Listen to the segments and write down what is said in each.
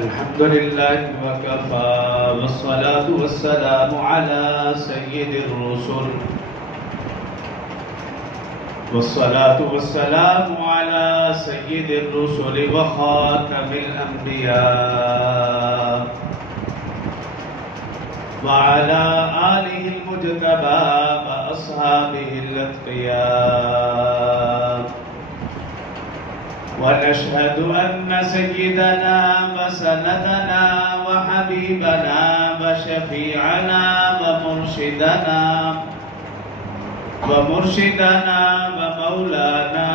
الحمد لله وكفى والصلاة والسلام على سيد الرسل والصلاة والسلام على سيد الرسل وخاتم الأنبياء وعلى آله المجتبى وأصحابه الأتقياء ونشهد أن سيدنا وسندنا وحبيبنا وشفيعنا ومرشدنا ومولانا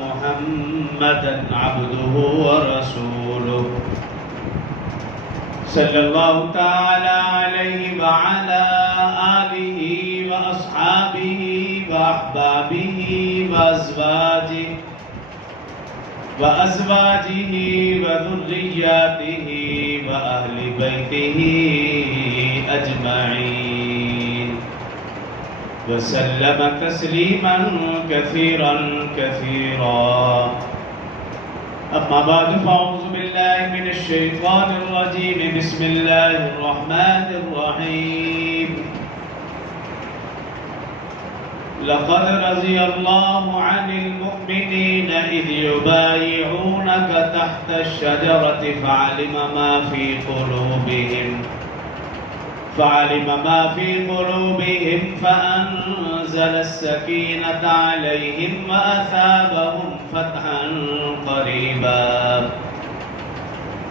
محمدا عبده ورسوله صلى الله تعالى عليه وعلى آله وأصحابه وأحبابه وأزواجه وذرياته وأهل بيته أجمعين وسلم تسليما كثيرا أما بعد فأعوذ بالله من الشيطان الرجيم بسم الله الرحمن الرحيم لقد رضي الله عن المؤمنين إذ يبايعونك تحت الشجرة فعلم ما في قلوبهم فأنزل السكينة عليهم وأثابهم فتحا قريبا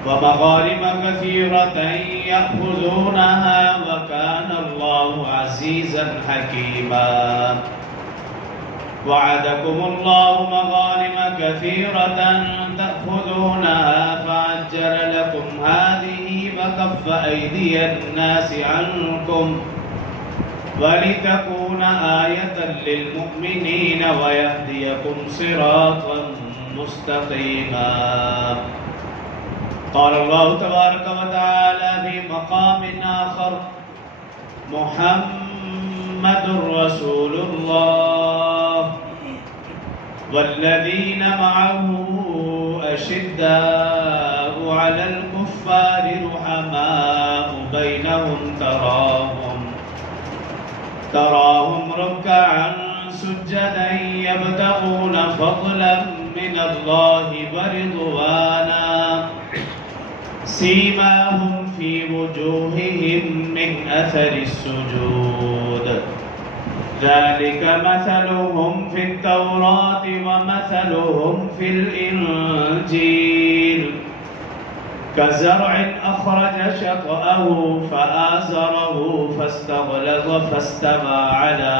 ومغارم كثيرة يأخذونها وكان الله عزيزا حكيما وعدكم الله مغارم كثيرة تأخذونها فعجل لكم هذه وكف أيدي الناس عنكم ولتكون آية للمؤمنين ويهديكم صراطا مستقيما. قال الله تبارك وتعالى في مقام آخر محمد رسول الله والذين معه أشداء على الكفار رحماء بينهم تراهم ركعا سجدا يبتغون فضلا من الله ورضوانا سيماهم في وجوههم من أثر السجود ذلك مثلهم في التوراة ومثلهم في الإنجيل كزرع أخرج شطأه فآزره فاستغلظ فاستوى على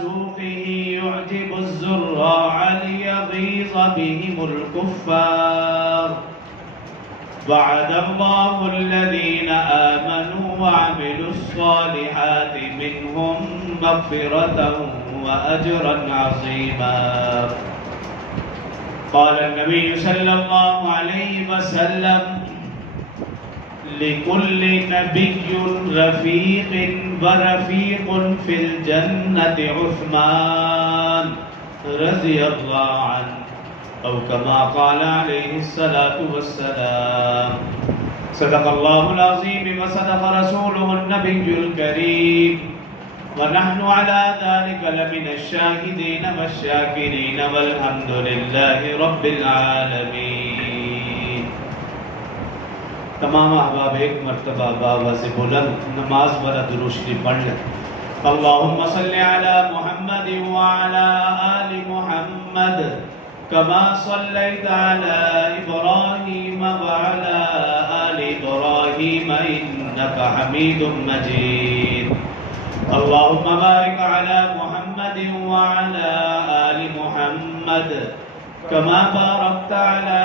سوقه يعجب الزراع ليغيظ بهم الكفار وعد الله الذين آمنوا وعملوا الصالحات منهم مغفرة وأجرا عظيما. قال النبي صلى الله عليه وسلم لكل نبي رفيق ورفيق في الجنة عثمان رضي الله عنه أو كما قال عليه الصلاة والسلام. صدق الله العظيم وصدق رسوله النبي الكريم ونحن على ذلك لمن الشاهدين والشاكرين والحمد لله رب العالمين. تمام احباب ایک مرتبہ باواز بلند نماز والا درود شریف پڑھ لیں. اللهم صل على محمد وعلى آل محمد كما صليت على إبراهيم وعلى آل إبراهيم إنك حميد مجيد. اللهم بارك على محمد وعلى آل محمد كما باركت على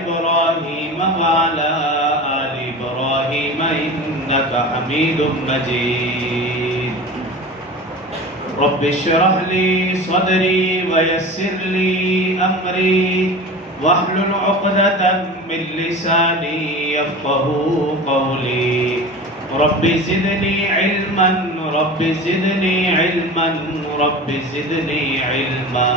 إبراهيم وعلى آل إبراهيم إنك حميد مجيد. رب اشرح لي صدري ويسر لي أمري واحلل عقدة من لساني يفقهوا قولي. رب زدني علما رب زدني علما رب زدني علما.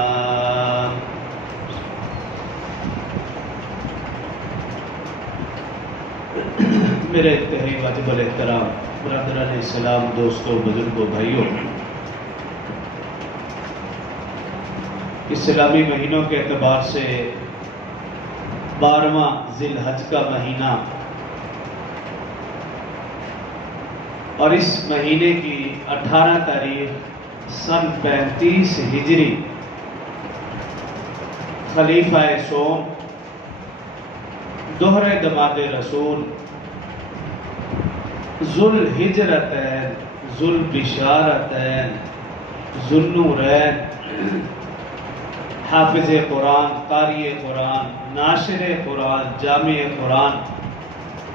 میرے انتہائی واجب الاحترام برادران اسلام، دوستوں، بزرگوں، بھائیوں، اسلامی مہینوں کے اعتبار سے 12واں ذی الحج کا مہینہ اور اس مہینے کی 18 تاریخ سن 35 ہجری خلیفہ سوم دوہرے دماد رسول ذو الحجرتین ذو البشارتین ذو النورین حافظ قرآن، قاری قرآن، ناشر قرآن، جامع قرآن،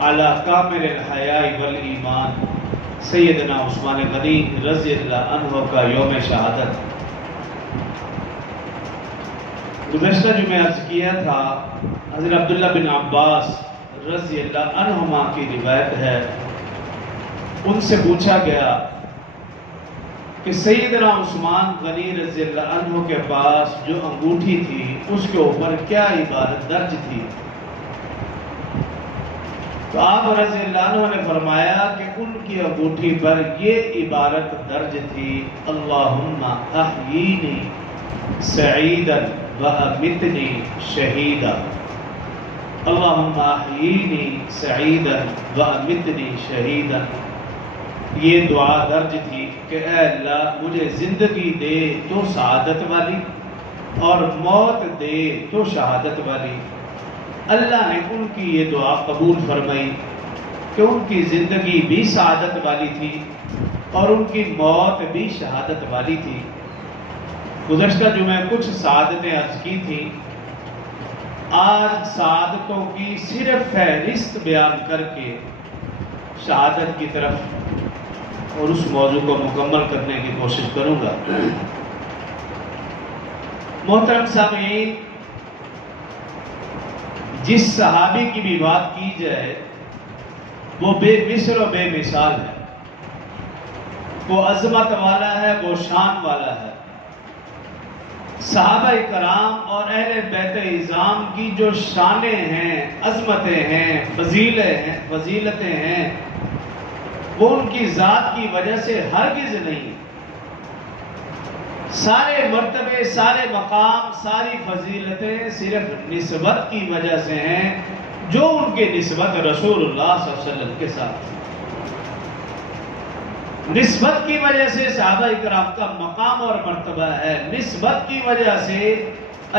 علی کامل الحیاء والایمان سیدنا عثمان غنی رضی اللہ عنہ کا یوم شہادت۔ گزشتہ جو میں عرض کیا تھا، حضرت عبداللہ بن عباس رضی اللہ عنہما کی روایت ہے، ان سے پوچھا گیا کہ سیدنا عثمان غنی رضی اللہ عنہ کے پاس جو انگوٹھی تھی اس کے اوپر کیا عبارت درج تھی؟ تو آپ رضی اللہ عنہ نے فرمایا کہ ان کی انگوٹھی پر یہ عبارت درج تھی، اللہم احیینی سعیدا وامتنی شہیدا، اللہم احیینی سعیدا وامتنی شہیدا۔ یہ دعا درج تھی کہ اے اللہ مجھے زندگی دے تو سعادت والی اور موت دے تو شہادت والی۔ اللہ نے ان کی یہ دعا قبول فرمائی کہ ان کی زندگی بھی سعادت والی تھی اور ان کی موت بھی شہادت والی تھی۔ گزشتہ جو میں کچھ سعادتیں عرض کی تھیں، آج سعادتوں کی صرف فہرست بیان کر کے شہادت کی طرف اور اس موضوع کو مکمل کرنے کی کوشش کروں گا۔ محترم سامعین، جس صحابی کی بھی بات کی جائے وہ بے مثل و بے مثال ہے، وہ عظمت والا ہے، وہ شان والا ہے۔ صحابہ کرام اور اہل بیت اعظام کی جو شانیں ہیں، عظمتیں ہیں، فضیلتیں ہیں، وہ ان کی ذات کی وجہ سے ہرگز نہیں۔ سارے مرتبے، سارے مقام، ساری فضیلتیں صرف نسبت کی وجہ سے ہیں، جو ان کے نسبت رسول اللہ صلی اللہ علیہ وسلم کے ساتھ تھی۔ نسبت کی وجہ سے صحابہ کرام کا مقام اور مرتبہ ہے، نسبت کی وجہ سے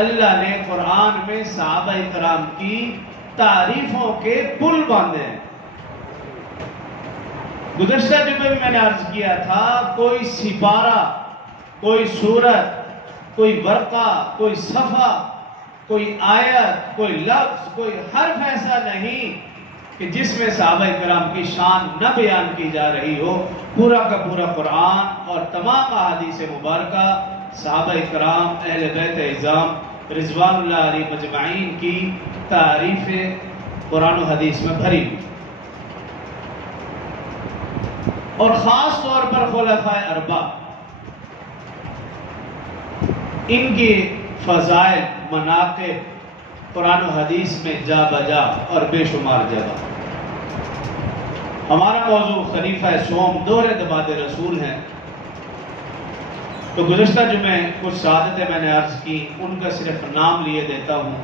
اللہ نے قرآن میں صحابہ کرام کی تعریفوں کے پل باندھے ہیں۔ گزشتہ جمعے میں نے عرض کیا تھا، کوئی سپارہ، کوئی سورت، کوئی ورقہ، کوئی صفحہ، کوئی آیت، کوئی لفظ، کوئی حرف ایسا نہیں کہ جس میں صحابہ کرام کی شان نہ بیان کی جا رہی ہو۔ پورا کا پورا قرآن اور تمام احادیث مبارکہ صحابہ کرام، اہل بیت اعظام رضوان اللہ علیہ مجمعین کی تعریف قرآن و حدیث میں بھری ہوئی، اور خاص طور پر خلفائے اربعہ، ان کی فضائل، مناقب قرآن و حدیث میں جا بجا اور بے شمار جگہ۔ ہمارا موضوع خلیفہ سوم دوہرے دماد رسول ہیں، تو گزشتہ جمعے کچھ سعادتیں میں نے عرض کی، ان کا صرف نام لیے دیتا ہوں،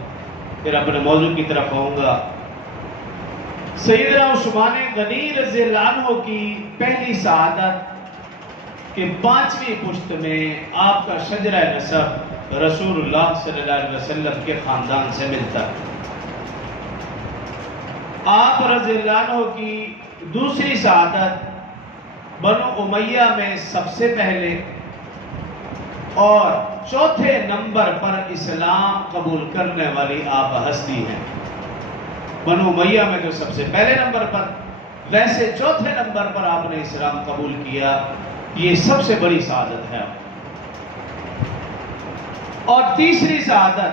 پھر اپنے موضوع کی طرف آؤں گا۔ سیدنا عثمان غنی رضی اللہ عنہ کی پہلی سعادت کہ 5ویں پشت میں آپ کا شجرہ نسب رسول اللہ صلی اللہ علیہ وسلم کے خاندان سے ملتا ہے۔ آپ رضی اللہ عنہ کی دوسری سعادت بنو امیہ میں سب سے پہلے اور چوتھے نمبر پر اسلام قبول کرنے والی آپ ہستی ہیں۔ بنو امیہ میں تو سب سے پہلے نمبر پر، ویسے چوتھے نمبر پر آپ نے اسلام قبول کیا، یہ سب سے بڑی سعادت ہے۔ اور تیسری سعادت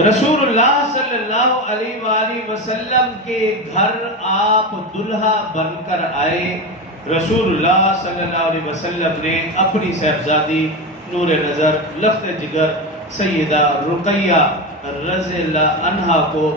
رسول اللہ صلی اللہ علیہ وآلہ وسلم کے گھر آپ دلہا بن کر آئے۔ رسول اللہ صلی اللہ علیہ وسلم نے اپنی صاحبزادی نور نظر لخت جگر سیدہ رقیہ رضی اللہ عنہا کو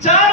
4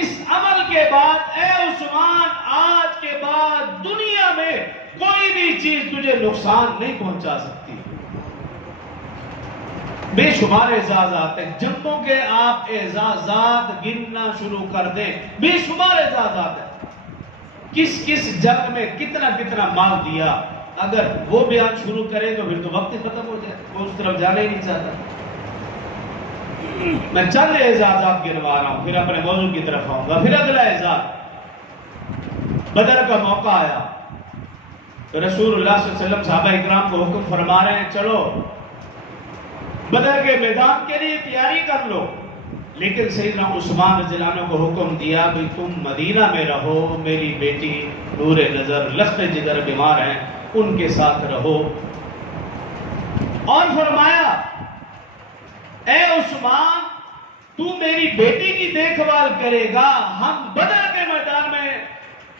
اس عمل کے بعد اے عثمان آج کے بعد دنیا میں کوئی بھی چیز تجھے نقصان نہیں پہنچا سکتی. بے شمار اعزازات ہیں، جنگوں کے آپ اعزازات گننا شروع کر دیں، بے شمار اعزازات ہیں. کس کس جنگ میں کتنا کتنا مال دیا، اگر وہ بیان شروع کرے تو پھر تو وقت ہی ختم ہو جائے، وہ اس طرف جانا ہی نہیں چاہتا. میں چند اعزازات گنوا رہا ہوں، پھر اپنے موضوع کی طرف آؤں گا. پھر اگلا اعزاز، بدر کا موقع آیا، رسول اللہ صلی اللہ علیہ وسلم صحابہ اکرام کو حکم فرما رہے ہیں چلو بدر کے میدان کے لیے تیاری کر لو. لیکن سیدنا عثمان رضی اللہ عنہ کو حکم دیا بھی تم مدینہ میں رہو، میری بیٹی نور نظر لخت جگر بیمار ہیں، ان کے ساتھ رہو. اور فرمایا اے عثمان تو میری بیٹی کی دیکھ بھال کرے گا، ہم بدر کے میدان میں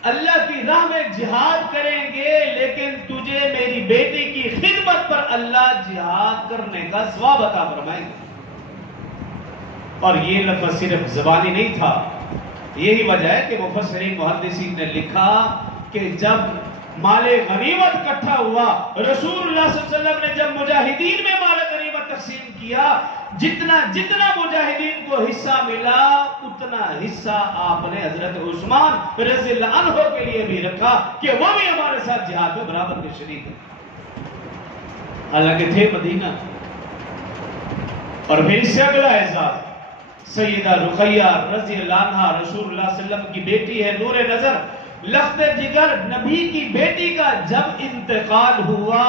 اللہ کی راہ میں جہاد کریں گے، لیکن تجھے میری بیٹی کی خدمت پر اللہ جہاد کرنے کا ثواب عطا فرمائیں گے. اور یہ لفظ صرف زبانی نہیں تھا. یہی وجہ ہے کہ مفسرین محدثین نے لکھا کہ جب مال غنیمت اکٹھا ہوا، رسول اللہ صلی اللہ علیہ وسلم نے جب مجاہدین میں مال غنیمت تقسیم کیا، جتنا جتنا مجاہدین کو حصہ ملا اتنا حصہ آپ نے حضرت عثمان رضی اللہ عنہ کے لیے بھی رکھا کہ وہ بھی ہمارے ساتھ جہاد میں برابر کے شریک ہیں. حالانکہ تھے مدینہ. اور پھر اس سے اگلا اعزاز، سیدہ رقیہ رضی اللہ عنہ رسول اللہ صلی اللہ علیہ وسلم کی بیٹی ہے، نور نظر لخت جگر. نبی کی بیٹی کا جب انتقال ہوا،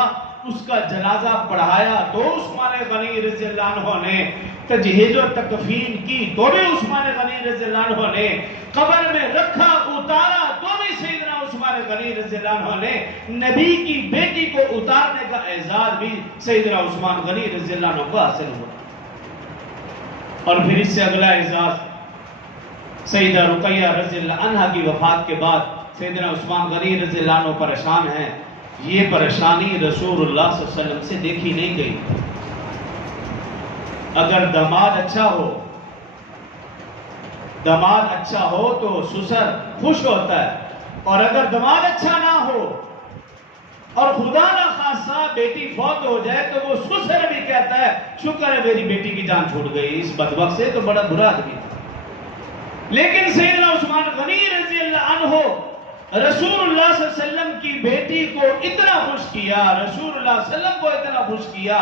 اس کا جنازہ پڑھایا تو عثمان غنی رضی اللہ عنہ نے تجہیز و تکفین کی، تو بھی عثمان غنی رضی اللہ عنہ نے قبر میں رکھا اتارا، تو بھی سیدنا عثمان غنی رضی اللہ عنہ نے نبی کی بیٹی کو اتارنے کا اعزاز بھی سیدنا عثمان غنی رضی اللہ عنہ کو حاصل ہوا. اور پھر اس سے اگلا اعزاز، سیدہ رقیہ رضی اللہ عنہ کی وفات کے بعد سیدنا عثمان غنی رضی اللہ عنہ پریشان ہیں. یہ پریشانی رسول اللہ صلی اللہ علیہ وسلم سے دیکھی نہیں گئی. اگر داماد اچھا ہو تو سسر خوش ہوتا ہے، اور اگر داماد اچھا نہ ہو اور خدا نہ خاصہ بیٹی فوت ہو جائے تو وہ سسر بھی کہتا ہے شکر ہے میری بیٹی کی جان چھوٹ گئی، اس بدبخت سے تو بڑا برا آدمی تھا. لیکن سیدنا عثمان غنی رضی اللہ عنہ رسول اللہ صلی اللہ علیہ وسلم کی بیٹی کو اتنا خوش کیا، رسول اللہ صلی اللہ علیہ وسلم کو اتنا خوش کیا.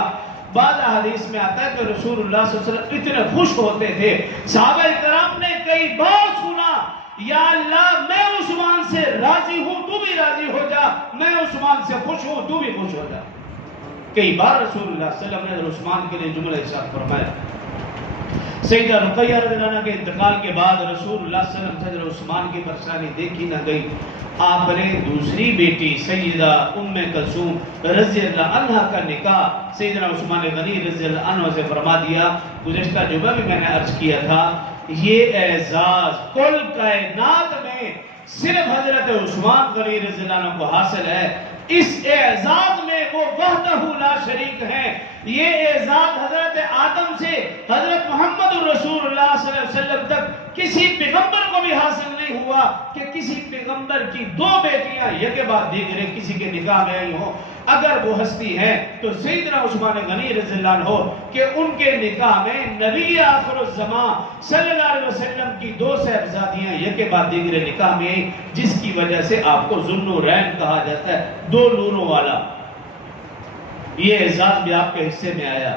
بعض حدیث میں آتا ہے کہ رسول اللہ صلی اللہ علیہ وسلم اتنے خوش ہوتے تھے، صحابہ کرام نے کئی بار سنا یا اللہ میں عثمان سے راضی ہوں تو بھی راضی ہو جا، میں عثمان سے خوش ہوں تو بھی خوش ہو جا. کئی بار رسول اللہ صلی اللہ علیہ وسلم نے عثمان کے لیے جملہ ارشاد فرمایا. سیدہ رقیہ رضی اللہ عنہ کے انتقال کے بعد رسول اللہ صلی اللہ علیہ وسلم سے عثمان کی پریشانی دیکھی نہ گئی. آپ نے دوسری بیٹی سیدہ ام کلثوم رضی اللہ عنہ کا نکاح سیدنا عثمان غنی رضی اللہ عنہ سے فرما دیا. گزشتہ جمعہ بھی میں نے عرض کیا تھا یہ اعزاز کل کائنات میں صرف حضرت عثمان غنی رضی اللہ عنہ کو حاصل ہے. اس اعزاز میں وہ وحدہ لا شریک ہیں. یہ اعزاز حضرت آدم سے حضرت محمد رسول اللہ صلی اللہ علیہ وسلم تک کسی پیغمبر کو بھی حاصل نہیں ہوا کہ کسی پیغمبر کی دو بیٹیاں یکے بعد دیگرے کسی کے نکاح میں آئی ہوں. اگر وہ ہستی ہے تو سیدنا عثمان غنی رضی اللہ عنہ کہ ان کے نکاح میں نبی آخر الزمان صلی اللہ علیہ وسلم کی دو صاحبزادیاں یکے بعد دیگرے نکاح میں آئی، جس کی وجہ سے آپ کو ذوالنورین کہا جاتا ہے، دو نوروں والا. یہ اعزاز بھی آپ کے حصے میں آیا.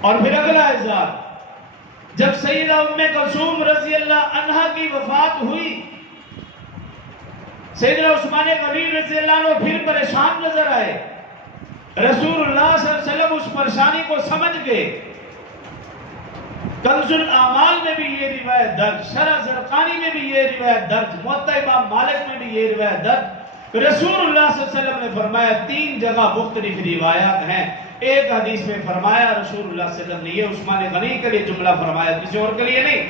اور پھر اگلا اعزاز، جب سیدہ ام کلثوم رضی اللہ عنہ کی وفات ہوئی، سیدنا عثمان غنی رضی اللہ عنہ پھر پریشان نظر آئے. رسول اللہ صلی اللہ علیہ وسلم اس پریشانی کو سمجھ گئے. کنز الاعمال میں بھی یہ روایت درج، شرح زرقانی میں بھی یہ روایت درج، موطا امام مالک میں بھی یہ روایت درج. رسول اللہ صلی اللہ علیہ وسلم نے فرمایا، تین جگہ مختلف روایات ہیں. ایک حدیث میں فرمایا رسول اللہ صلی اللہ علیہ وسلم نے یہ عثمان غنی کے لیے جملہ فرمایا، کسی اور کے لیے نہیں.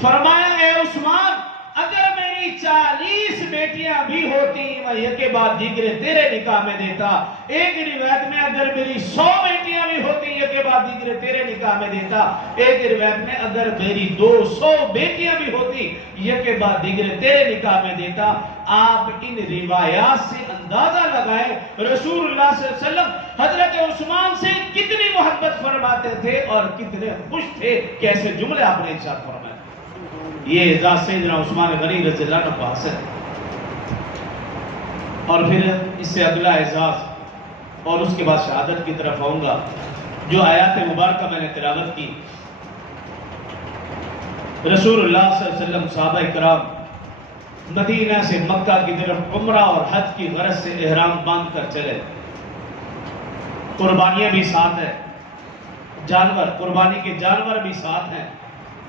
فرمایا اے عثمان اگر میری 40 بیٹیاں بھی ہوتی میں یکے بعد دیگرے تیرے نکاح میں دیتا. ایک روایت میں اگر میری 100 بیٹیاں بھی ہوتی یہ کے بعد دیگر تیرے نکاح میں دیتا. ایک روایت میں اگر میری 200 بیٹیاں بھی ہوتی یہ کے بعد دیگر تیرے نکاح میں دیتا. آپ ان روایات سے اندازہ لگائیں رسول اللہ صلی اللہ علیہ وسلم حضرت عثمان سے کتنی محبت فرماتے تھے اور کتنے خوش تھے کہ ایسے جملے آپ نے ارشاد فرمائے. یہ اعزاز سیدنا عثمان غنی رضی اللہ عنہ کو حاصل ہے. اور پھر اس سے اگلا اعزاز اور اس کے بعد شہادت کی طرف آؤں گا. جو آیات مبارکہ میں نے تلاوت کی، رسول اللہ صلی اللہ علیہ وسلم صحابہ کرام مدینہ سے مکہ کی طرف عمرہ اور حج کی غرض سے احرام باندھ کر چلے. قربانیاں بھی ساتھ ہیں، جانور قربانی کے جانور بھی ساتھ ہیں.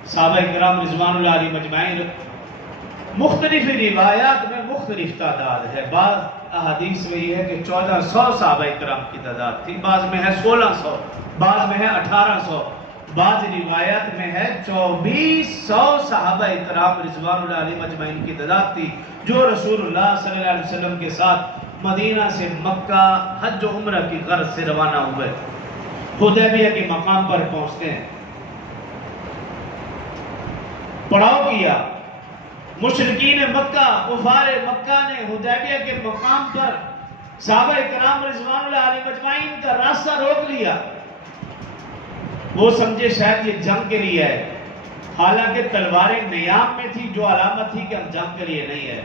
صحابہ کرام رضوان اللہ علیہ مجمعین مختلف روایات میں مختلف تعداد ہے. بعض احادیث میں یہ ہے کہ 1400 صحابہ کرام کی تعداد تھی، بعض میں ہے 1600، بعض میں ہے 1800، بعض روایات میں ہے 2400 صحابہ کرام رضوان اللہ علیہ مجمعین کی تعداد تھی جو رسول اللہ صلی اللہ علیہ وسلم کے ساتھ مدینہ سے مکہ حج و عمرہ کی غرض سے روانہ ہوئے. حدیبیہ کے مقام پر پہنچتے ہیں، پڑاؤ کیا. مشرکین مکہ کفار مکہ نے حدیبیہ کے مقام پر صحابہ کرام رضوان اللہ علیہ مجمعین کا راستہ روک لیا. وہ سمجھے شاید یہ جنگ کے لیے ہے، حالانکہ تلواریں نیام میں تھی جو علامت تھی کہ ہم جنگ کے لیے نہیں ہے.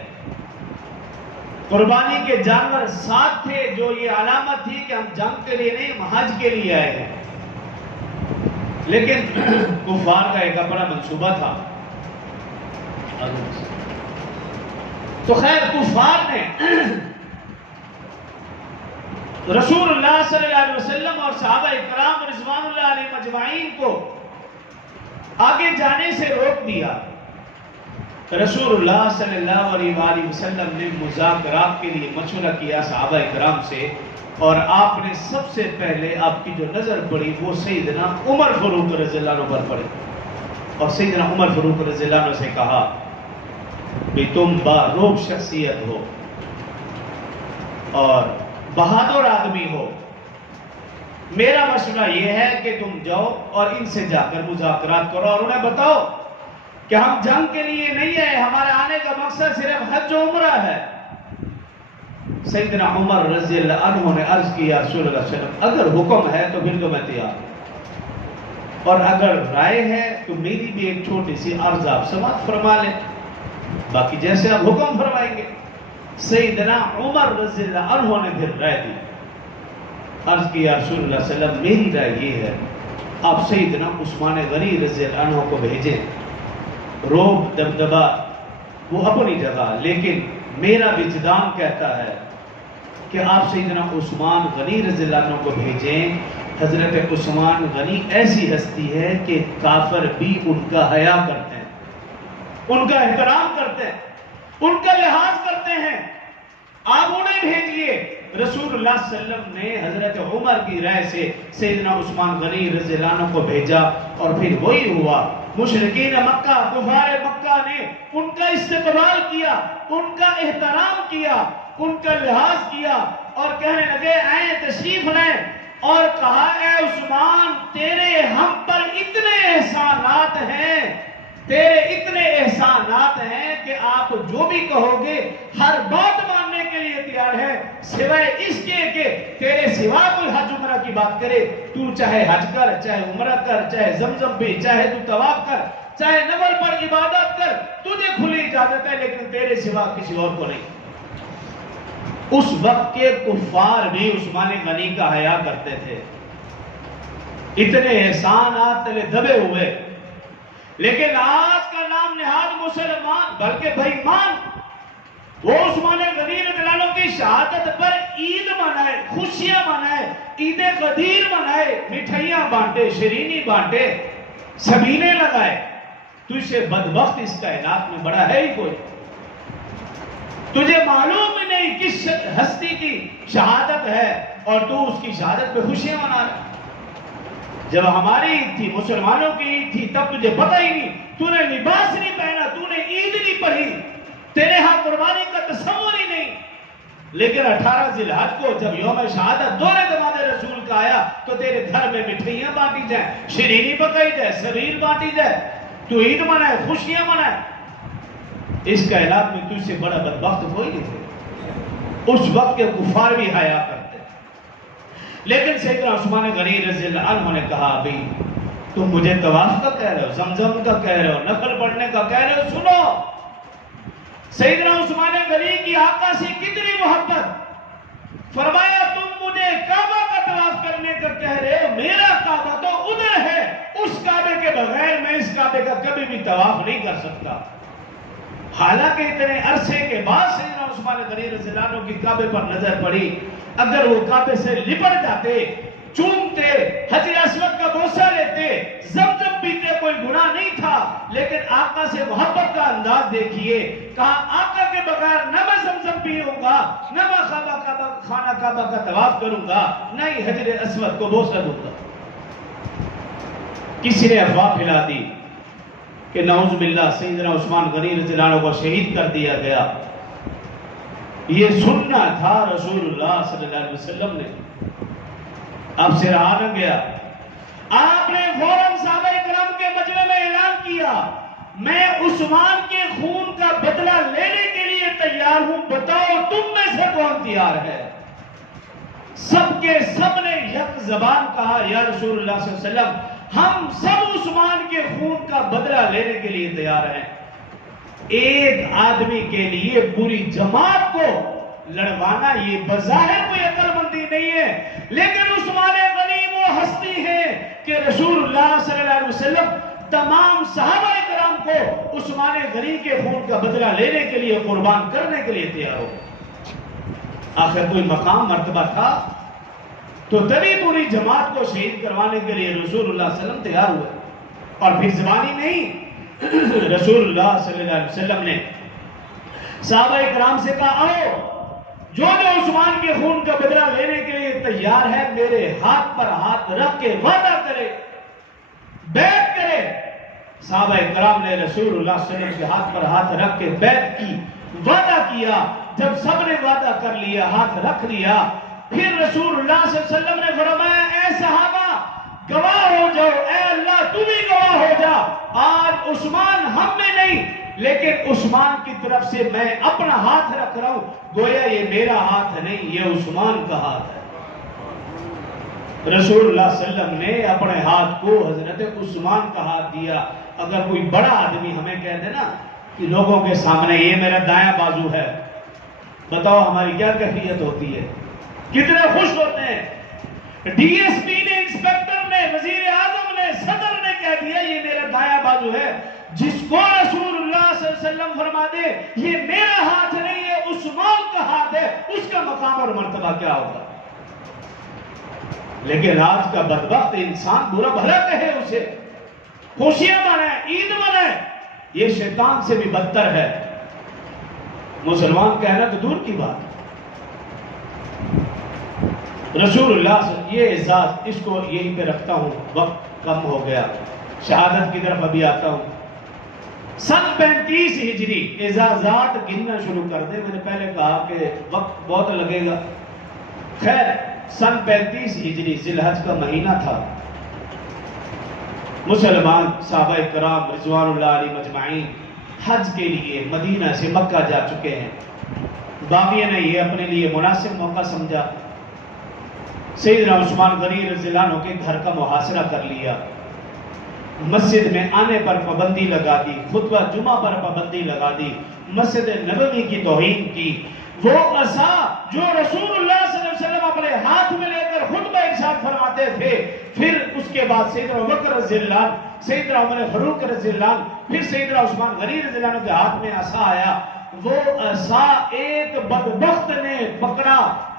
قربانی کے جانور ساتھ تھے جو یہ علامت تھی کہ ہم جنگ کے لیے نہیں، ہم حج کے لیے آئے ہیں. لیکن کفار کا ایک اپنا منصوبہ تھا. تو خیر کفار نے رسول اللہ صلی اللہ علیہ وسلم اور صحابہ کرام رضوان اللہ علیہ مجمعین کو آگے جانے سے روک دیا. رسول اللہ صلی اللہ علیہ وآلہ وسلم نے مذاکرات کے لیے مشورہ کیا صحابہ کرام سے، اور آپ نے سب سے پہلے آپ کی جو نظر پڑی وہ سیدنا عمر فاروق رضی اللہ عنہ پر پڑی. اور سیدنا عمر فاروق رضی اللہ عنہ سے کہا کہ تم باروب شخصیت ہو اور بہادر آدمی ہو، میرا مشورہ یہ ہے کہ تم جاؤ اور ان سے جا کر مذاکرات کرو اور انہیں بتاؤ کہ ہم جنگ کے لیے نہیں ہیں، ہمارے آنے کا مقصد صرف حج و عمرہ ہے. سیدنا عمر رضی اللہ عنہ نے عرض کیا رسول اللہ صلی اللہ علیہ وسلم اگر حکم ہے تو پھر تو میں تیار ہوں، اور اگر رائے ہے تو میری بھی ایک چھوٹی سی عرض آپ سماعت فرما لیں، باقی جیسے آپ حکم فرمائیں گے. سیدنا عمر رضی اللہ عنہ نے پھر رائے دی. عرض کیا رسول اللہ صلی اللہ علیہ وسلم میری رائے یہ ہے آپ سیدنا عثمان غنی رضی اللہ عنہ کو بھیجیں. روب دبدبا وہ اپنی جگہ، لیکن میرا وجدان کہتا ہے کہ آپ سیدنا عثمان غنی رضی اللہ عنہ کو بھیجیں. حضرت عثمان غنی ایسی ہستی ہے کہ کافر بھی ان کا حیا کرتے ہیں، ان کا احترام کرتے ہیں، ان کا لحاظ کرتے ہیں، آپ انہیں بھیجئے. رسول اللہ صلی اللہ علیہ وسلم نے حضرت عمر کی رائے سے سیدنا عثمان غنی رضی اللہ عنہ کو بھیجا، اور پھر وہی ہوا. مشرکین مکہ کفار مکہ نے ان کا استقبال کیا، ان کا احترام کیا، ان کا لحاظ کیا، اور کہنے لگے آئیں تشریف لیں، اور کہا اے عثمان تیرے ہم پر اتنے احسانات ہیں، تیرے اتنے احسانات ہیں کہ آپ جو بھی کہو گے ہر بات ماننے کے لیے تیار ہے، سوائے اس کے کہ تیرے سوا کوئی حج عمرہ کی بات کرے. تو چاہے حج کر، چاہے عمرہ کر، چاہے زمزم پہ، چاہے تو طواف کر، چاہے نفل پر عبادت کر، تجھے کھلی اجازت ہے، لیکن تیرے سوا کسی اور کو نہیں. اس وقت کے کفار بھی عثمان غنی کا حیا کرتے تھے، اتنے احسانات تلے دبے ہوئے. لیکن آج کا نام نہاد مسلمان بلکہ بھائی مان، وہ عثمان غنی رضی اللہ عنہ کی شہادت پر عید منائے، خوشیاں منائے، عید غدیر منائے، مٹھائیاں بانٹے، شیرینی بانٹے، سبینے لگائے. تجھ سے بدبخت اس کائنات میں بڑا ہے ہی کوئی؟ تجھے معلوم ہی نہیں کس ہستی کی شہادت ہے اور تو اس کی شہادت پہ خوشیاں منا رہا. جب ہماری عید تھی، مسلمانوں کی عید تھی، تب تجھے پتہ ہی نہیں، تو نے لباس نہیں پہنا، تو نے عید نہیں پڑھی، تیرے ہاں قربانی کا تصور ہی نہیں. لیکن 18 ذی الحج کو جب یوم شہادت دورے دمادے رسول کا آیا تو تیرے گھر میں مٹھائیاں بانٹی جائیں، شیرینی پکائی جائے، سریر بانٹی جائے، تو عید منائے، خوشیاں منائے۔ اس کائنات میں تجھ سے بڑا بدبخت کوئی نہیں تھے۔ اس وقت کے کفار بھی حیا کرتے، لیکن سیدنا عثمان غنی رضی اللہ عنہ نے کہا ابھی تم مجھے طواف کا کہہ رہے ہو، زمزم کا کہہ رہے ہو، نفل پڑھنے کا کہہ رہے ہو، سنو سیدنا عثمان غنی کی آقا سے کتنی محبت۔ فرمایا تم مجھے کعبہ کا طواف کرنے کا کہہ رہے ہو، میرا کعبہ تو ادھر ہے، اس کعبے کے بغیر میں اس کعبے کا کبھی بھی طواف نہیں کر سکتا۔ حالانکہ اتنے عرصے کے بعد سیدنا عثمان غنی رضی اللہ عنہ کی کعبے پر نظر پڑی، اگر وہ کعبے سے لپٹ جاتے، چومتے، حجر اسود کا بوسہ لیتے، زمزم پیتے، کوئی گناہ نہیں تھا، لیکن آقا سے محبت کا انداز دیکھیے، کہا آقا کے بغیر نہ میں زمزم پیوں گا، نہ میں خانہ کعبہ کا طواف کروں گا، نہ ہی حجر اسود کو بوسہ دوں گا۔ کسی نے افواہ پھیلا دی کہ نعوذ باللہ سیدنا عثمان غنی رضی اللہ عنہ کو شہید کر دیا گیا۔ یہ سننا تھا رسول اللہ صلی اللہ علیہ وسلم نے، اب سے رہا نہ گیا۔ آپ نے فوراً صحابہ کرام کے مجمع میں اعلان کیا میں عثمان کے خون کا بدلہ لینے کے لیے تیار ہوں، بتاؤ تم میں سے کون تیار ہے؟ سب کے سب نے یک زبان کہا یا رسول اللہ صلی اللہ علیہ وسلم ہم سب عثمان کے خون کا بدلہ لینے کے لیے تیار ہیں۔ ایک آدمی کے لیے پوری جماعت کو لڑوانا یہ بظاہر کوئی عقل مندی نہیں ہے، لیکن عثمان غنی وہ ہستی ہے کہ رسول اللہ صلی اللہ علیہ وسلم تمام صحابہ کرام کو عثمان غنی کے خون کا بدلہ لینے کے لیے قربان کرنے کے لیے تیار ہو۔ آخر کوئی مقام مرتبہ تھا تو تبھی پوری جماعت کو شہید کروانے کے لیے رسول اللہ صلی اللہ علیہ وسلم تیار ہوئے، اور پھر زبانی نہیں، رسول اللہ صلی اللہ علیہ وسلم نے صحابہ کرام سے کہا آؤ جو عثمان کے خون کا بدلہ لینے کے لیے تیار ہے میرے ہاتھ پر ہاتھ رکھ کے وعدہ کرے، بیعت کرے۔ صحابہ کرام نے رسول اللہ صلی اللہ علیہ وسلم کے ہاتھ پر ہاتھ رکھ کے بیعت کی، وعدہ کیا۔ جب سب نے وعدہ کر لیا، ہاتھ رکھ لیا، پھر رسول اللہ صلی اللہ علیہ وسلم نے فرمایا اے صحابہ گواہ ہو جاؤ، اے اللہ تو بھی گواہ ہو جا، آج عثمان ہم میں نہیں لیکن عثمان کی طرف سے میں اپنا ہاتھ رکھ رہا ہوں، گویا یہ میرا ہاتھ نہیں یہ عثمان کا ہاتھ ہے۔ رسول اللہ صلی اللہ علیہ وسلم نے اپنے ہاتھ کو حضرت عثمان کا ہاتھ دیا۔ اگر کوئی بڑا آدمی ہمیں کہہ دے نا کہ لوگوں کے سامنے یہ میرا دایاں بازو ہے، بتاؤ ہماری کیا کیفیت ہوتی ہے، کتنے خوش ہوتے ہیں۔ ڈی ایس پی نے، انسپیکٹر نے، وزیر اعظم نے، صدر نے کہہ دیا یہ میرا دایاں بازو ہے، جس کو رسول اللہ صلی اللہ علیہ وسلم فرما دے یہ میرا ہاتھ نہیں یہ عثمان کا ہاتھ ہے، اس کا مقام اور مرتبہ کیا ہوگا۔ لیکن آج کا بدبخت انسان برا بھلا کہے اسے، خوشیاں منائے، عید منائے، یہ شیطان سے بھی بدتر ہے۔ مسلمان کہنا تو دور کی بات، رسول اللہ سے یہ اعزاز، اس کو یہیں پہ رکھتا ہوں، وقت کم ہو گیا، شہادت کی طرف ابھی آتا ہوں۔ سن 35 ہجری اعزازات گننا شروع کر دے، میں نے پہلے کہا کہ وقت بہت لگے گا۔ خیر سن 35 ہجری ذی الحج کا مہینہ تھا، مسلمان صحابہ کرام رضوان اللہ علیہ مجمعین حج کے لیے مدینہ سے مکہ جا چکے ہیں۔ باغیوں نے یہ اپنے لیے مناسب موقع سمجھا، سیدنا عثمان غنی رضی اللہ عنہ کے گھر کا محاصرہ کر لیا، مسجد میں آنے پر پابندی لگا دی، خطبہ جمعہ پر پابندی لگا دی، مسجد نبوی کی توہین کی۔ وہ عصا جو رسول اللہ صلی اللہ علیہ وسلم اپنے ہاتھ میں لے کر خطبہ ارشاد فرماتے تھے، پھر اس کے بعد سیدنا ابوبکر رضی اللہ عنہ، سیدنا عمر فاروق رضی اللہ عنہ، پھر سیدنا عثمان غنی رضی اللہ عنہ کے ہاتھ میں عصا آیا۔ وہ عصا ایک بدبخت نے پکڑا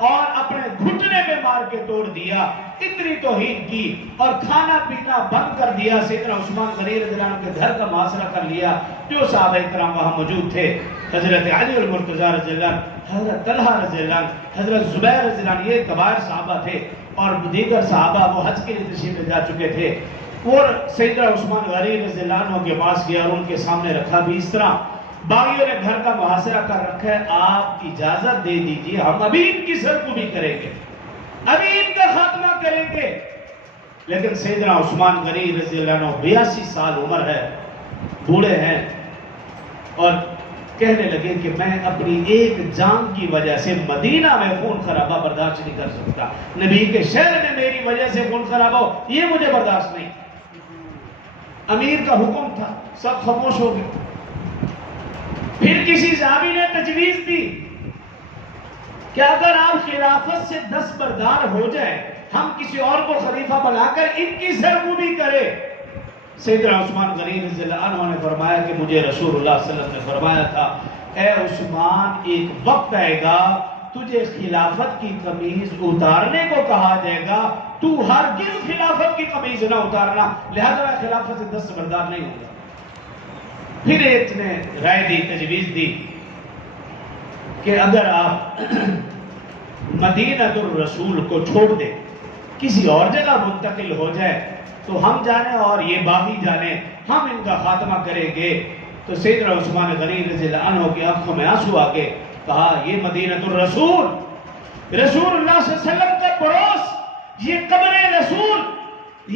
اور اپنے گھٹنے پہ مار کے توڑ دیا، اتنی توہین کی اور کھانا پینا بند کر دیا۔ سیدنا عثمان غنی رضی اللہ عنہ کے گھر کا محاصرہ کر لیا۔ جو صحابہ کرام وہاں موجود تھے، حضرت علی المرتضیٰ رضی اللہ عنہ، حضرت طلحہ رضی اللہ عنہ، حضرت زبیر رضی اللہ عنہ، یہ کبار صحابہ تھے، اور دیگر صحابہ وہ حج کے لیے تشریف لے جا چکے تھے۔ اور سیدنا عثمان غنی رضی اللہ عنہ کے پاس گیا اور ان کے سامنے رکھا بھی اس طرح، باغیوں نے گھر کا محاصرہ کر رکھا ہے، آپ اجازت دے دیجئے ہم ابھی ان کی سر کو بھی کریں گے۔ ابھی ان کا خاتمہ کریں گے. لیکن سیدنا عثمان غنی رضی اللہ عنہ 82 سال عمر ہے، بوڑھے ہیں، اور کہنے لگے کہ میں اپنی ایک جان کی وجہ سے مدینہ میں خون خرابہ برداشت نہیں کر سکتا. نبی کے شہر میں میری وجہ سے خون خرابہ ہو، یہ مجھے برداشت نہیں. امیر کا حکم تھا، سب خاموش ہو گئے. پھر کسی صحابی نے تجویز دی کہ اگر آپ خلافت سے دستبردار ہو جائیں، ہم کسی اور کو خلیفہ بنا کر ان کی سرکوبی کرے. سیدنا عثمان غنی رضی اللہ عنہ نے فرمایا کہ مجھے رسول اللہ صلی اللہ علیہ وسلم نے فرمایا تھا، اے عثمان ایک وقت آئے گا تجھے خلافت کی قمیض اتارنے کو کہا جائے گا، تو ہرگز خلافت کی قمیض نہ اتارنا، لہذا میں خلافت سے دستبردار نہیں ہوں گا. پھر ایک نے رائے دی، تجویز دی کہ اگر آپ مدینہ الرسول کو چھوڑ دیں، کسی اور جگہ منتقل ہو جائے تو ہم جانے اور یہ باغی جانے، ہم ان کا خاتمہ کریں گے. تو سیدنا عثمان غنی رضی اللہ عنہ کی آنکھوں میں آنسو آ کے کہا، یہ مدینہ الرسول، رسول اللہ صلی اللہ علیہ وسلم کا پڑوس، یہ قبر رسول،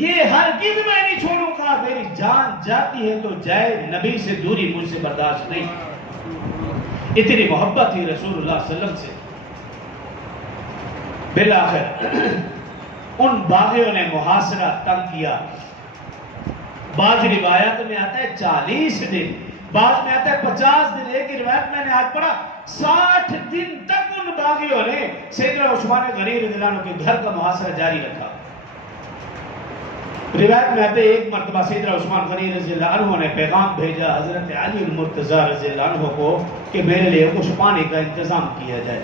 یہ ہرگز میں نہیں چھوڑوں گا. میری جان جاتی ہے تو جائے، نبی سے دوری مجھ سے برداشت نہیں. اتنی محبت تھی رسول اللہ صلی اللہ علیہ وسلم سے. بالآخر ان باغیوں نے محاصرہ تنگ کیا. بعض روایت میں آتا ہے 40 دن، بعض میں آتا ہے 50 دن. ایک روایت میں نے آج پڑھا 60 دن تک ان باغیوں نے سیدنا عثمان غنی رضی اللہ عنہ کے گھر کا محاصرہ جاری رکھا. روایت میں آتے ایک مرتبہ سیدنا عثمان غنی رضی اللہ عنہ نے پیغام بھیجا حضرت علی المرتضی رضی اللہ عنہ کو کہ میرے لیے کچھ پانی کا انتظام کیا جائے.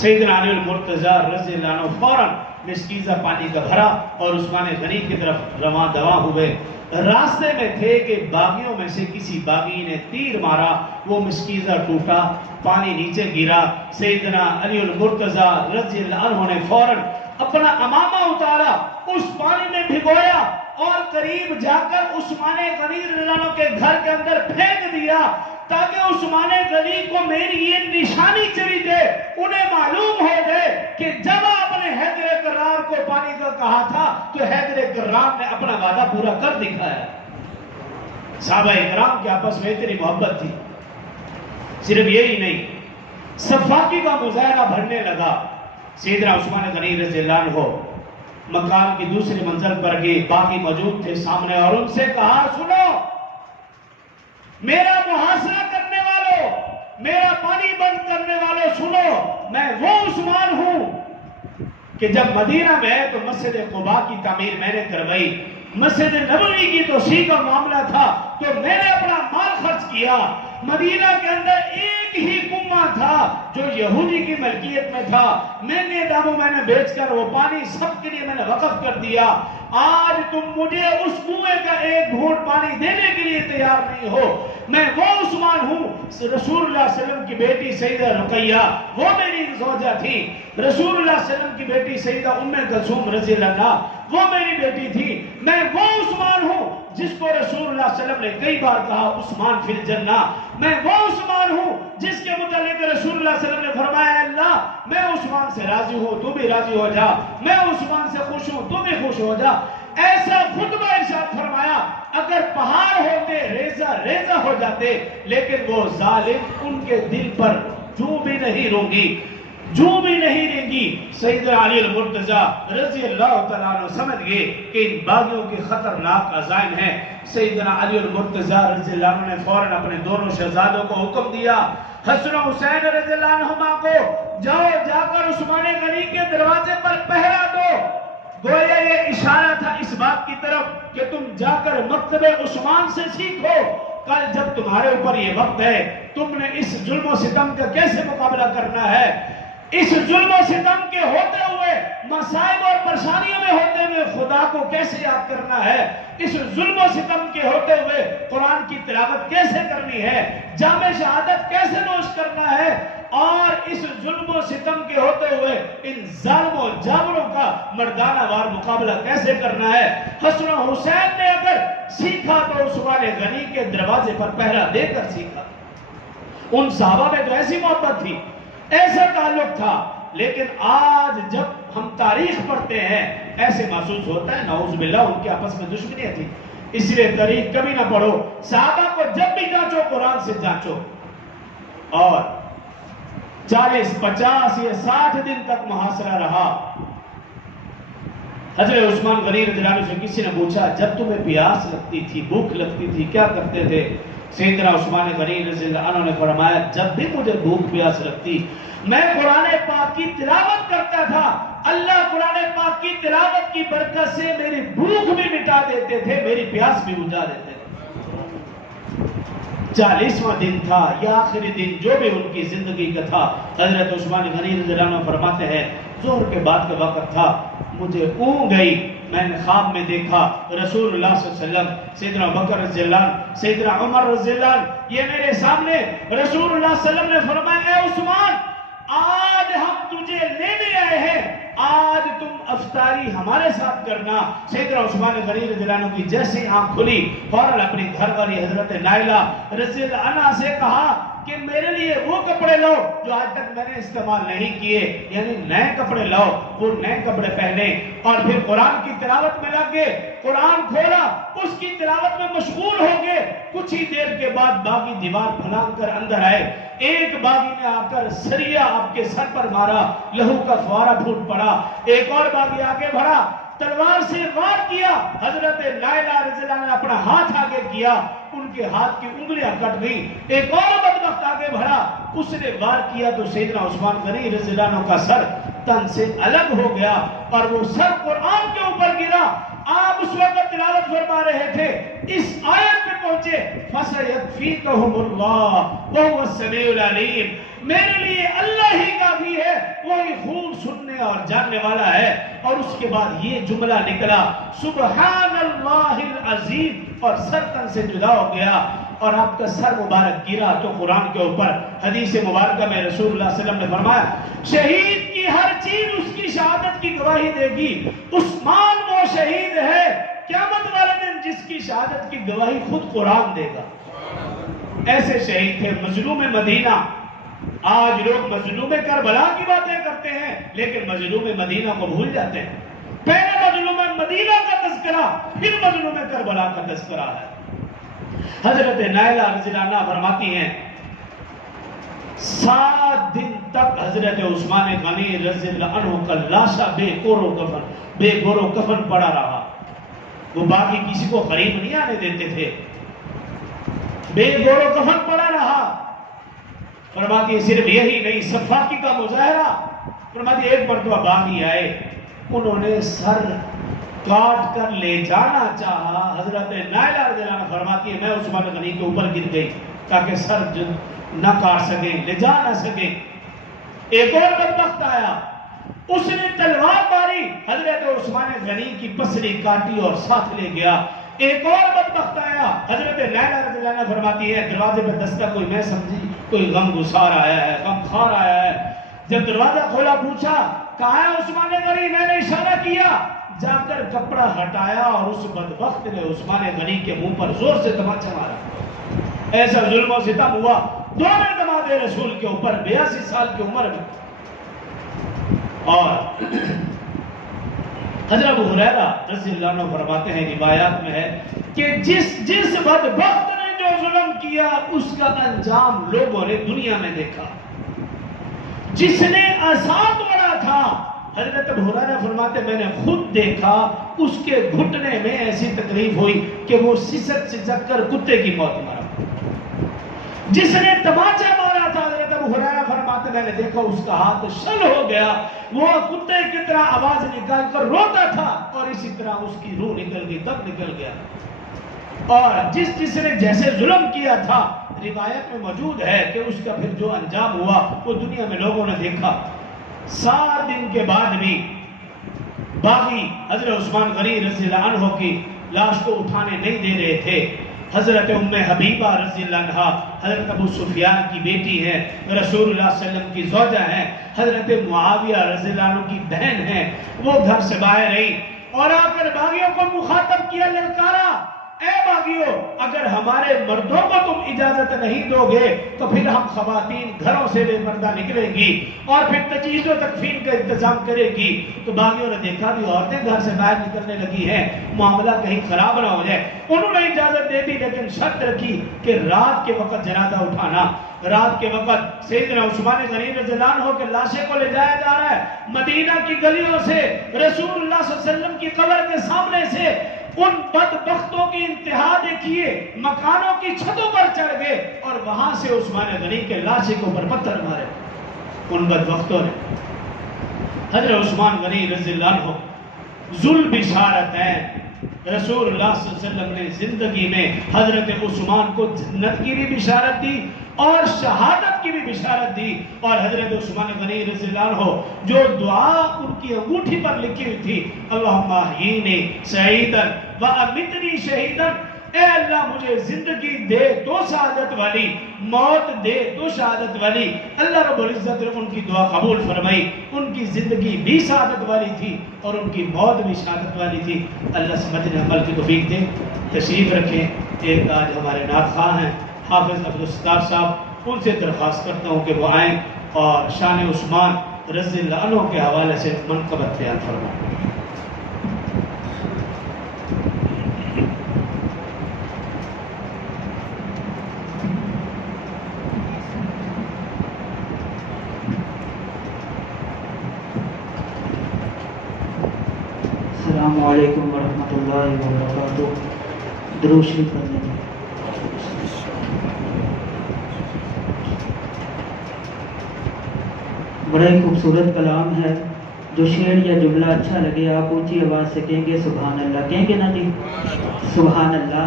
سیدنا علی المرتضی رضی اللہ عنہ فوراً مسکیزہ پانی کا بھرا اور عثمان غنی کی طرف رواں دواں ہوئے. راستے میں تھے کہ باغیوں میں سے کسی باغی نے تیر مارا، وہ مسکیزہ ٹوٹا، پانی نیچے گرا. سیدنا علی المرتضی رضی اللہ عنہ نے فوراً اپنا امامہ اتارا، اس پانی میں بھگویا اور قریب جا کر عثمان غنی رضی اللہ عنہ کے گھر کے اندر پھینک دیا تاکہ عثمان غنی کو میری یہ نشانی چلی دے. انہیں معلوم ہو گئے کہ جب آپ نے حیدر کرار کو پانی کا کہا تھا تو حیدر کرار نے اپنا وعدہ پورا کر دکھایا. صحابہ اکرام کے آپس میں اتنی محبت تھی. صرف یہی نہیں، صفاقی کا مظاہرہ بڑھنے لگا. سیدنا عثمان غنی رضی اللہ عنہ مقام کی دوسری منزل پر گئے، باقی موجود تھے سامنے، اور ان سے کہا، سنو میرا محاصرہ کرنے والوں، میرا پانی بند کرنے والوں، سنو میں وہ عثمان ہوں کہ جب مدینہ میں ہے تو مسجد قباء کی تعمیر میں نے کروائی، مسجد نبوی کی توسیع کا معاملہ تھا تو میں نے اپنا مال خرچ کیا. مدینہ کے اندر ایک ہی کنواں تھا جو یہودی کی ملکیت میں تھا، مہنگے داموں میں نے بیچ کر وہ پانی سب کے لیے میں نے وقف کر دیا. آج تم مجھے اس کنویں کا ایک گھونٹ پانی دینے کے لیے تیار نہیں ہو. میں وہ عثمان ہوں. رسول اللہ صلی اللہ علیہ وسلم کی بیٹی سیدہ رقیہ وہ میری زوجہ تھی. رسول اللہ صلی اللہ علیہ وسلم کی بیٹی سیدہ ام کلثوم رضی اللہ عنہا وہ میری بیٹی تھی. میں وہ عثمان ہوں جس کو رسول اللہ صلی اللہ علیہ وسلم نے کئی بار کہا عثمان فی الجنہ. میں وہ عثمان ہوں جس کے متعلق رسول اللہ صلی اللہ علیہ وسلم نے فرمایا، اللہ میں عثمان سے راضی ہوں تو بھی راضی ہو جا، میں عثمان سے خوش ہوں تو بھی خوش ہو جا. ایسا خطبہ ارشاد فرمایا اگر پہاڑ ہوتے ریزہ ریزہ ہو جاتے، لیکن وہ ظالم ان کے دل پر جو بھی نہیں رونگی، جو بھی نہیں رہیں گی. سیدنا علی المرتضی رضی اللہ تعالیٰ عنہ سمجھ گئے کہ ان باغیوں کی خطرناک عزائم ہیں. سیدنا علی المرتضی رضی اللہ عنہ نے فوراً اپنے دونوں شہزادوں کو حکم دیا، حسن و حسین رضی اللہ عنہما کو جاؤ جا کر عثمان غنی کے دروازے پر پہرا دو. گویا یہ اشارہ تھا اس بات کی طرف کہ تم جا کر مکتب عثمان سے سیکھو. کل جب تمہارے اوپر یہ وقت ہے، تم نے اس ظلم و ستم کا کیسے مقابلہ کرنا ہے، اس ظلم و ستم کے ہوتے ہوئے، مصائب اور پریشانیوں میں ہوتے ہوئے خدا کو کیسے یاد کرنا ہے، اس ظلم و ستم کے ہوتے ہوئے قرآن کی تلاوت کیسے کرنی ہے، جامع شہادت کیسے نوش کرنا ہے، اور اس ظلم و ستم کے ہوتے ہوئے ان ظالم و جابروں کا مردانہ وار مقابلہ کیسے کرنا ہے. حسن و حسین نے اگر سیکھا تو عثمان غنی کے دروازے پر پہرا دے کر سیکھا. ان صحابہ میں تو ایسی محبت تھی، ایسا تعلق تھا. لیکن آج جب ہم تاریخ پڑھتے ہیں ایسے محسوس ہوتا ہے نعوذ باللہ ان کے آپس میں دشمنیاں تھی. اس لیے تاریخ کبھی نہ پڑھو. صحابہ کو جب بھی جانچو قرآن سے جانچو. اور 40 50 یا 60 دن تک محاصرہ رہا. حضرت عثمان غنی رضی اللہ عنہ سے کسی نے پوچھا جب تمہیں پیاس لگتی تھی بھوک لگتی تھی کیا کرتے تھے؟ سیدنا عثمان غنی رضی اللہ عنہ نے فرمایا جب بھی مجھے بھوک پیاس لگتی میں قرآن پاک کی تلاوت کرتا تھا. اللہ قرآن پاک کی تلاوت کی برکت سے میری بھوک بھی مٹا دیتے تھے میری پیاس بھی بجھا دیتے تھے. 40واں دن تھا یا آخری دن جو بھی ان کی زندگی کا تھا. حضرت عثمان غنی رضی اللہ عنہ فرماتے ہیں ظہر کے بعد کا وقت تھا مجھے اونگ گئی. میں نے خواب میں دیکھا رسول اللہ صلی اللہ علیہ وسلم سیدنا بکر رضی اللہ عنہ سیدنا عمر رضی اللہ عنہ یہ میرے سامنے. رسول اللہ صلی اللہ علیہ وسلم نے فرمایا اے عثمان آج ہم تجھے لینے آئے ہیں آج تم افطاری ہمارے ساتھ کرنا. سیدنا عثمان غنی رضی اللہ عنہ کی جیسے آنکھ کھلی فوراً اپنی گھر والی حضرت نائلہ رضی اللہ عنہ سے کہا کہ میرے لیے وہ کپڑے لاؤ جو آج تک میں نے استعمال نہیں کیے یعنی نئے کپڑے لاؤ. وہ نئے کپڑے پہنے اور پھر قرآن کی تلاوت میں لگ گئے. قرآن کھولا اس کی تلاوت میں مشغول ہو گئے. کچھ ہی دیر کے بعد باغی دیوار پھلانگ کر اندر آئے. ایک باغی نے آ کر سریا آپ کے سر پر مارا لہو کا فوارہ پھوٹ پڑا. ایک اور باغی آگے بڑھا تلوار سے وار کیا. حضرت نائلہ رضی اللہ عنہ نے اپنا ہاتھ آگے کیا ان کے ہاتھ کی انگلیاں کٹ گئی. ایک اور بدبخت آگے بڑھا اس نے وار کیا تو سیدنا عثمان غنی رضی اللہ عنہ کا سر تن سے الگ ہو گیا اور وہ سر قرآن کے اوپر گرا. آپ اس وقت تلاوت فرما رہے تھے اس آیت پہ پہنچے فَسَيَكْفِيكَهُمُ اللَّهُ وَهُوَ السَّمِيعُ الْعَلِيمُ. میرے لیے اللہ ہی کافی ہے وہی خوب سننے اور جاننے والا ہے. اور اس کے بعد یہ جملہ نکلا سبحان اللہ العظیم اور سر تن سے جدا ہو گیا اور آپ کا سر مبارک گرا تو قرآن کے اوپر. حدیث مبارکہ میں رسول اللہ صلی اللہ علیہ وسلم نے فرمایا شہید کی ہر چیز اس کی شہادت کی گواہی دے گی. عثمان وہ شہید ہے قیامت والے دن جس کی شہادت کی گواہی خود قرآن دے گا. ایسے شہید تھے مظلوم مدینہ. آج لوگ مظلوم کربلا کی باتیں کرتے ہیں لیکن مظلوم مدینہ کو بھول جاتے ہیں. پہلے مظلوم مدینہ کا تذکرہ پھر مظلوم کربلا کا تذکرہ ہے. حضرت نائلہ رضی اللہ عنہ فرماتی ہیں 7 دن تک حضرت عثمان غنی رضی اللہ عنہ کا لاشا بے گورو کفن پڑا رہا. وہ باقی کسی کو قریب نہیں آنے دیتے تھے. بے گورو کفن پڑا رہا. فرماتی ہے صرف یہی نہیں صفاقی کا مظاہرہ. فرماتی ایک مرتبہ باغی آئے انہوں نے سر کاٹ کر لے جانا چاہا. حضرت نائلہ رضی اللہ عنہ فرماتی ہے میں عثمان غنی کے اوپر گر گئی تاکہ سر نہ کاٹ سکیں لے جا نہ سکیں. ایک اور بدبخت آیا اس نے تلوار ماری حضرت عثمان غنی کی پسلی کاٹی اور ساتھ لے گیا. ایک اور بدبخت آیا حضرت نائلہ رضی اللہ عنہ فرماتی ہے دروازے پر دستک کوئی میں سمجھی کوئی غم گسار آیا ہے غم خار آیا ہے. جب دروازہ کھولا پوچھا کہاں ہے عثمان غنی؟ میں نے اشارہ کیا. جا کر کپڑا ہٹایا اور اس بدبخت نے عثمان غنی کے منہ پر زور سے تماچا مارا. ایسا ظلم و ستم ہوا دونوں دماد رسول کے اوپر 82 سال کی عمر میں. اور حضرت ابو ہریرہ رضی اللہ عنہ فرماتے ہیں روایات میں ہے کہ جس بدبخت نے جو ظلم کیا اس کا انجام لوگوں نے دنیا میں دیکھا. جس نے آسان توڑا تھا حضرت ابو ہریرہ فرماتے میں نے خود دیکھا اس کے گھٹنے میں ایسی تکلیف ہوئی کہ وہ سسک کر کتے کی موت مرا. جس نے تماچا مارا تھا حضرت ابو ہریرہ فرماتے میں نے دیکھا اس کا ہاتھ شل ہو گیا. وہ کتے کی طرح آواز نکال کر روتا تھا اور اسی طرح اس کی روح نکل گئی دم نکل گیا. اور جس نے جیسے ظلم کیا تھا روایت میں موجود ہے کہ اس کا پھر جو انجام ہوا وہ دنیا میں لوگوں نے دیکھا. 7 دن کے بعد بھی باغی حضرت عثمان غنی رضی اللہ عنہ کی لاش کو اٹھانے نہیں دے رہے تھے. حضرت ام حبیبہ رضی اللہ عنہ حضرت ابو سفیان کی بیٹی ہے رسول اللہ صلی اللہ علیہ وسلم کی زوجہ ہے. حضرت معاویہ رضی اللہ عنہ کی بہن ہے. وہ گھر سے باہر رہی اور آ کر باغیوں کو مخاطب کیا للکارا اے باغیوں اگر ہمارے مردوں کو تم اجازت نہیں دو گے تو پھر ہم خواتین گھروں سے بے پردہ نکلیں گی اور پھر تجہیز و تکفین کا انتظام کرے گی. تو باغیوں نے دیکھا بھی عورتیں گھر سے باہر نکلنے لگی ہیں, معاملہ کہیں خراب نہ ہو جائے. انہوں نے اجازت دے دی لیکن شرط رکھی کہ رات کے وقت جنازہ اٹھانا. رات کے وقت سیدنا عثمان غنی رضی اللہ عنہ کے لاشے کو لے جایا جا رہا ہے مدینہ کی گلیوں سے, رسول اللہ صلی اللہ علیہ وسلم کی قبر کے سامنے سے. ان بدبختوں کی انتہا دیکھیے, مکانوں کی چھتوں پر چڑھ گئے اور وہاں سے عثمان غنی کے لاشے کے اوپر پتھر مارے. ان بدبختوں نے حضرت عثمان غنی رضی اللہ عنہ ذل بشارتین, رسول اللہ صلی اللہ علیہ وسلم نے زندگی میں حضرت عثمان کو جنت کی بھی بشارت دی اور شہادت کی بھی بشارت دی. اور حضرت عثمان غنی رضی اللہ عنہ جو دعا ان کی انگوٹھی پر لکھی ہوئی تھی, اللہم احیینی سعیدا وامتنی شہیدا, اے اللہ مجھے زندگی دے تو شہادت والی, موت دے تو شہادت والی. اللہ رب العزت نے ان کی دعا قبول فرمائی. ان کی زندگی بھی شہادت والی تھی اور ان کی موت بھی شہادت والی تھی. اللہ سمجھنے عمل کی توفیق دے. تشریف رکھیں. ایک آج ہمارے نعت خواہ ہیں حافظ عبدالستار صاحب, ان سے درخواست کرتا ہوں کہ وہ آئیں اور شان عثمان رضی اللہ عنہ کے حوالے سے منقبت بیان فرمائیں. السلام علیکم ورحمۃ اللہ وبرکاتہ. درود شریف پڑھنے میں بڑا ہی خوبصورت کلام ہے. جو شعر یا جملہ اچھا لگے آپ اونچی آواز سے کہیں گے سبحان اللہ. کہیں گے نا جی سبحان اللہ.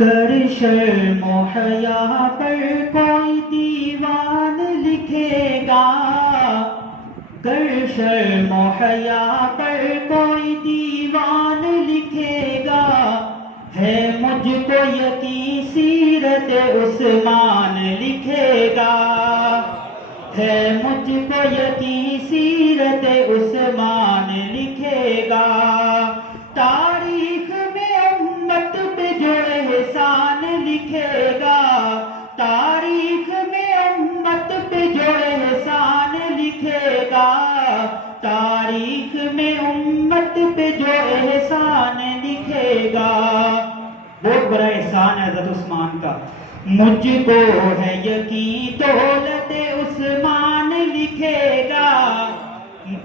گر شرم و حیا پر کوئی دیوان لکھے گا, گر شرم و حیا پر کوئی دیوان لکھے گا, ہے مجھ کو یقین سیرت عثمان لکھے گا, ہے مجھ کو یقین سیرت عثمان لکھے گا. تاریخ میں امت پہ جو احسان لکھے گا, تاریخ میں امت پہ جو احسان لکھے گا, تاریخ میں امت پہ جو احسان لکھے گا. بہت بڑا احسان ہے حضرت عثمان کا. مجھ کو ہے یقین دولت عثمان لکھے گا.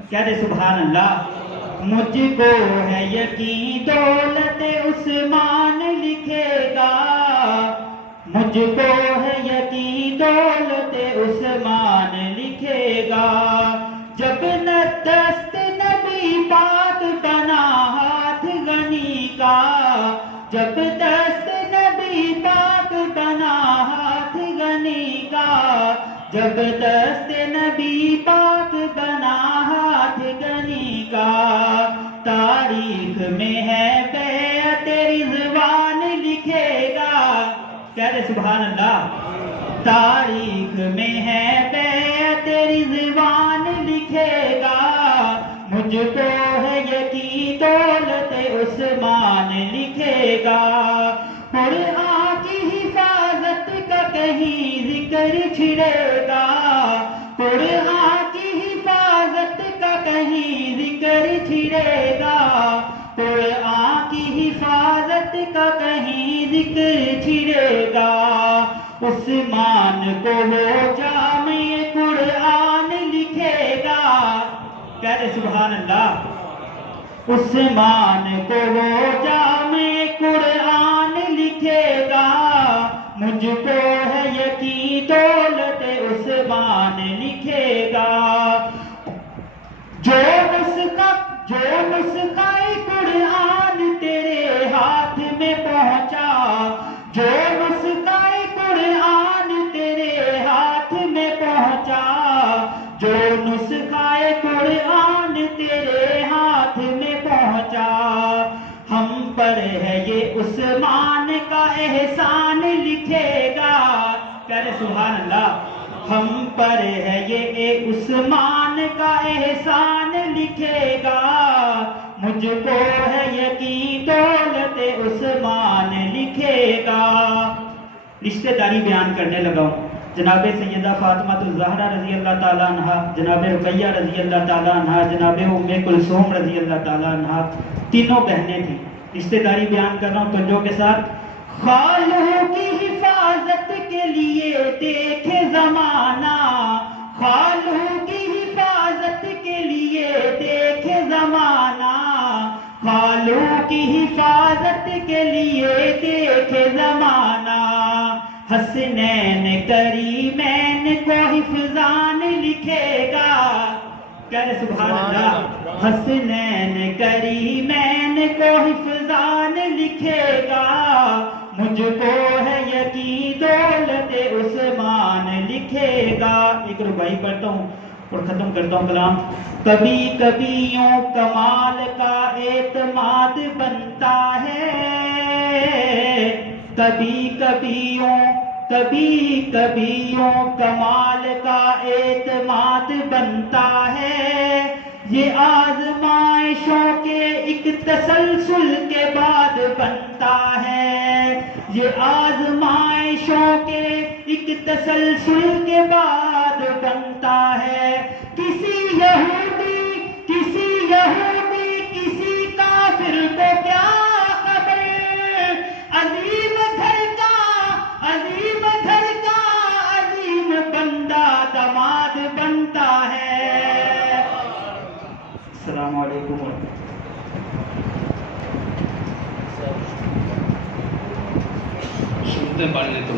کہہ دے سبحان اللہ. مجھ کو ہے یقین دولت عثمان لکھے گا, مجھ کو ہے یقین دولت عثمان لکھے گا. جب نہ دست نبی پاک بنا ہاتھ غنی کا, جب دست نبی پاک بنا ہاتھ غنی کا, جب دست نبی پاک بنا ہاتھ غنی کا. تاریخ میں ہے بیعت رضوان لکھے گا. کہہ دے سبحان اللہ. تاریخ میں ہے بیعت رضوان لکھے گا, مجھ کو ہے یقین دولت عثمان لکھے گا. قرآن کی حفاظت کا کہیں ذکر چھڑے گا, قرآن کی حفاظت کا کہیں ذکر چھڑے گا, قرآن کی حفاظت کا کہیں ذکر چھڑے گا. عثمان کو وہ جامع قرآن لکھے گا. کہہ دے سبحان اللہ. عثمان کو وہ جامع قرآن لکھے گا, مجھ کو ہے یقین دولت عثمان لکھے گا. جو نسخہ قرآن تیرے ہاتھ میں پہنچا, جو نسخہ قرآن تیرے ہاتھ میں پہنچا, جو نسخہ قرآن تیرے ہاتھ میں پہنچا. ہم پر ہے یہ عثمان کا احسان لکھے گا. کہہ رہے سبحان اللہ. ہم پر ہے یہ عثمان کا احسان لکھے گا, مجھ کو ہے یقین رشتہ داری بیان کرنے لگا ہوں. جناب سیدہ فاطمہ الزہرا رضی اللہ تعالیٰ عنہ، جناب رقیہ رضی اللہ تعالیٰ عنہ، جناب ام کلثوم رضی اللہ تعالیٰ عنہ، تینوں بہنیں تھیں. رشتہ داری بیان کر رہا ہوں توجہ کے ساتھ. خالوں کی حفاظت کے لیے دیکھے زمانہ، خالوں کی حفاظت کے لیے دیکھے زمانہ، خالوں کی حفاظت کے لیے دیکھے زمانہ، حسنین کریمین کو حفظان لکھے گا. کہہ سبحان اللہ. حسنین کریمین کو حفظان لکھے گا، مجھ کو ہے یقین دولت عثمان لکھے گا. ایک ربائی پڑھتا ہوں اور ختم کرتا ہوں کلام. کبھی کبھی یوں کمال کا اعتماد بنتا ہے، کبھی کبھی یوں کمال کا اعتماد بنتا ہے، یہ آزمائشوں کے ایک تسلسل کے بعد بنتا ہے، یہ آزمائشوں کے ایک تسلسل کے بعد بنتا ہے. کسی یہودی کسی کافر کو کیا خبر، عظیم گھر کا عظیم بندہ داماد بنتا ہے. السلام علیکم ورحمۃ سنتے پڑھنے تو